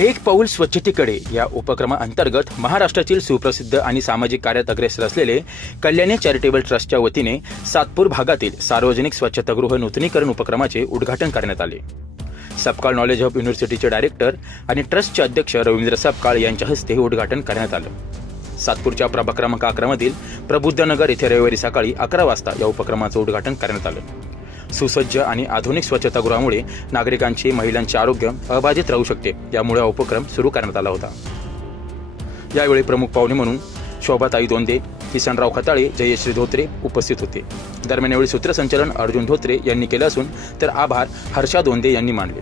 एक पाऊल स्वच्छतेकडे या उपक्रमाअंतर्गत महाराष्ट्रातील सुप्रसिद्ध आणि सामाजिक कार्यात अग्रेसर असलेले कल्याणी चॅरिटेबल ट्रस्टच्या वतीने सातपूर भागातील सार्वजनिक स्वच्छतागृह नूतनीकरण उपक्रमाचे उद्घाटन करण्यात आले. सपकाळ नॉलेज हब युनिव्हर्सिटीचे डायरेक्टर आणि ट्रस्टचे अध्यक्ष रवींद्र सपकाळ यांच्या हस्ते हे उद्घाटन करण्यात आलं. सातपूरच्या प्रभाग क्रमांक अकरामधील प्रबुद्धनगर येथे रविवारी सकाळी अकरा वाजता या उपक्रमाचं उद्घाटन करण्यात आलं. सुसज्ज आणि आधुनिक स्वच्छतागृहामुळे नागरिकांचे महिलांचे आरोग्य अबाधित राहू शकते. यामुळे हा उपक्रम सुरू करण्यात आला होता. यावेळी प्रमुख पाहुणे म्हणून शोभाताई दोंदे किसनराव खताळे जयश्री धोत्रे उपस्थित होते. दरम्यान यावेळी सूत्रसंचालन अर्जुन धोत्रे यांनी केलं असून तर आभार हर्षा दोंदे यांनी मानले.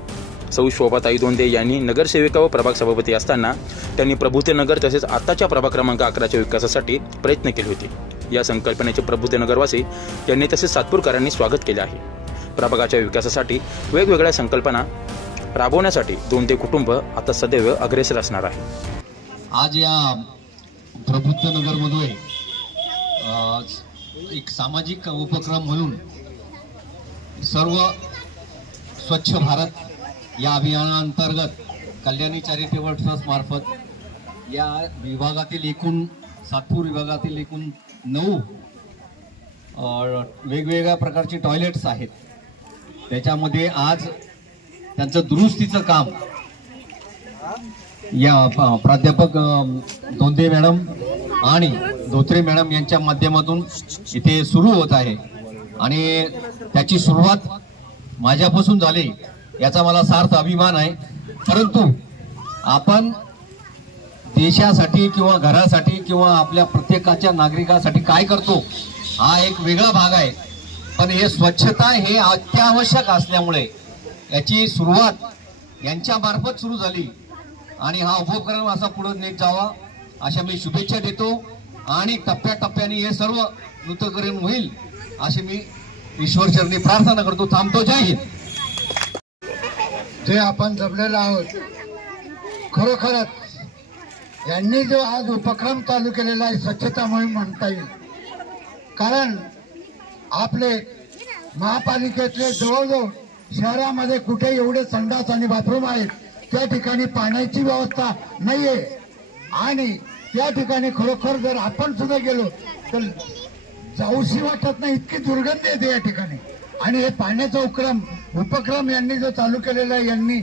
सौ शोभाताई दोंदे यांनी नगरसेविका व प्रभाग सभापती असताना त्यांनी प्रभूतेनगर तसेच आताच्या प्रभाग क्रमांक अकराच्या विकासासाठी प्रयत्न केले होते. या संकल्पनेचे प्रभूतेनगरवासी यांनी तसेच सातपूरकरांनी स्वागत केले आहे. प्रभागाच्या विकासासाठी वेगवेगळ्या संकल्पना राबवण्यासाठी दोन ते कुटुंब आता सदैव अग्रेसर असणार आहे. आज या प्रबुद्ध नगरमध्ये एक सामाजिक उपक्रम म्हणून सर्व स्वच्छ भारत या अभियानाअंतर्गत कल्याणी चॅरिटेबल ट्रस्टमार्फत या विभागातील एकूण सातपूर विभागातील एकूण नऊ वेगवेगळ्या प्रकारचे टॉयलेट्स आहेत. त्याच्यामध्ये आज त्यांचं दुरुस्तीचं काम. या प्राध्यापक दोंदे मॅडम आणि धोत्रे मॅडम यांच्या माध्यमातून इथे सुरू होत आहे. आणि त्याची सुरुवात माझ्यापासून झाली याचा मला सार्थ अभिमान आहे. परंतु आपण देशासाठी किंवा घरासाठी किंवा आपल्या प्रत्येकाच्या नागरिकासाठी काय करतो हा एक वेगळा भाग आहे. पण हे स्वच्छता हे अत्यावश्यक असल्यामुळे याची सुरुवात यांच्यामार्फत सुरू झाली. आणि हा उपक्रम असा पुढे नेत जावा अशा मी शुभेच्छा देतो. आणि टप्प्याटप्प्याने हे सर्व नूतनीकरण होईल अशी मी ईश्वरचरणी प्रार्थना करतो. थांबतो. जय हिंद. जे आपण जमलेलो आहोत खरोखरच यांनी जो आज उपक्रम चालू केलेला आहे स्वच्छता मोहीम म्हणता येईल. कारण आपले महापालिकेतले जवळजवळ शहरामध्ये कुठे एवढे संडास आणि बाथरूम आहेत त्या ठिकाणी पाण्याची व्यवस्था नाहीये. आणि त्या ठिकाणी खरोखर जर आपण सुद्धा गेलो तर जाऊशी वाटत नाही इतकी दुर्गंध येते या ठिकाणी. आणि हे पाण्याचा उपक्रम उपक्रम यांनी जो चालू केलेला आहे यांनी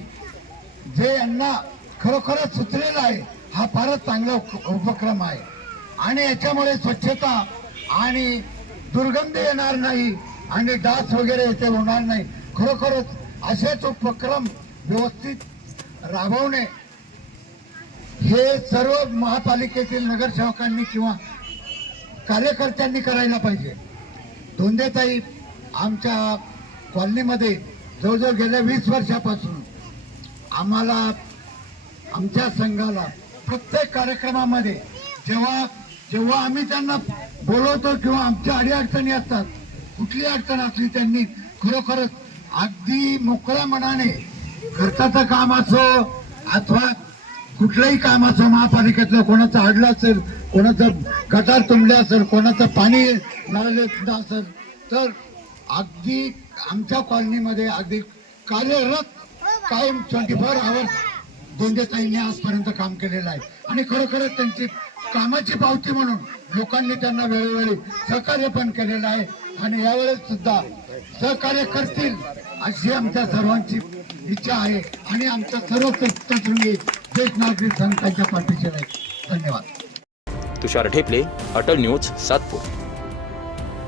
जे यांना खरोखरच सुचलेला आहे हा फारच चांगला उपक्रम आहे. आणि याच्यामुळे स्वच्छता आणि दुर्गंध येणार नाही आणि डास वगैरे येथे होणार नाही. खरोखरच असेच उपक्रम व्यवस्थित राबवणे हे सर्व महापालिकेतील नगरसेवकांनी किंवा कार्यकर्त्यांनी करायला पाहिजे. धोंदेताई आमच्या कॉलनीमध्ये जवळजवळ गेल्या वीस वर्षापासून आम्हाला आमच्या संघाला प्रत्येक कार्यक्रमामध्ये जेव्हा जेव्हा आम्ही त्यांना बोलवतो किंवा आमच्या अडीअडचणी असतात कुठली अडचण असली त्यांनी खरोखरच अगदी मोकळ्या मनाने खर्चाचं काम असो अथवा कुठलंही काम असो महापालिकेतलं कोणाचं अडलं असेल कोणाचं गटार तुंबलं असेल कोणाचं पाणी नळालं असेल तर अगदी आमच्या कॉलनीमध्ये अगदी कार्यरत कायम ट्वेंटी फोर आवर्स दोंडेताईंनी आजपर्यंत काम केलेलं आहे. आणि खरोखरच त्यांची कामाची पावती म्हणून लोकांनी त्यांना वेळोवेळी सहकार्य पण केलेलं आहे. आणि यावेळेस सुद्धा सहकार्य करतील अशी आमच्या सर्वांची इच्छा आहे. आणि आमच्या सर्व तंत्रज्ञ देश नागरिक संघाच्या पाठीशी आहे. धन्यवाद. तुषार ठेपले अटल न्यूज सातपूर.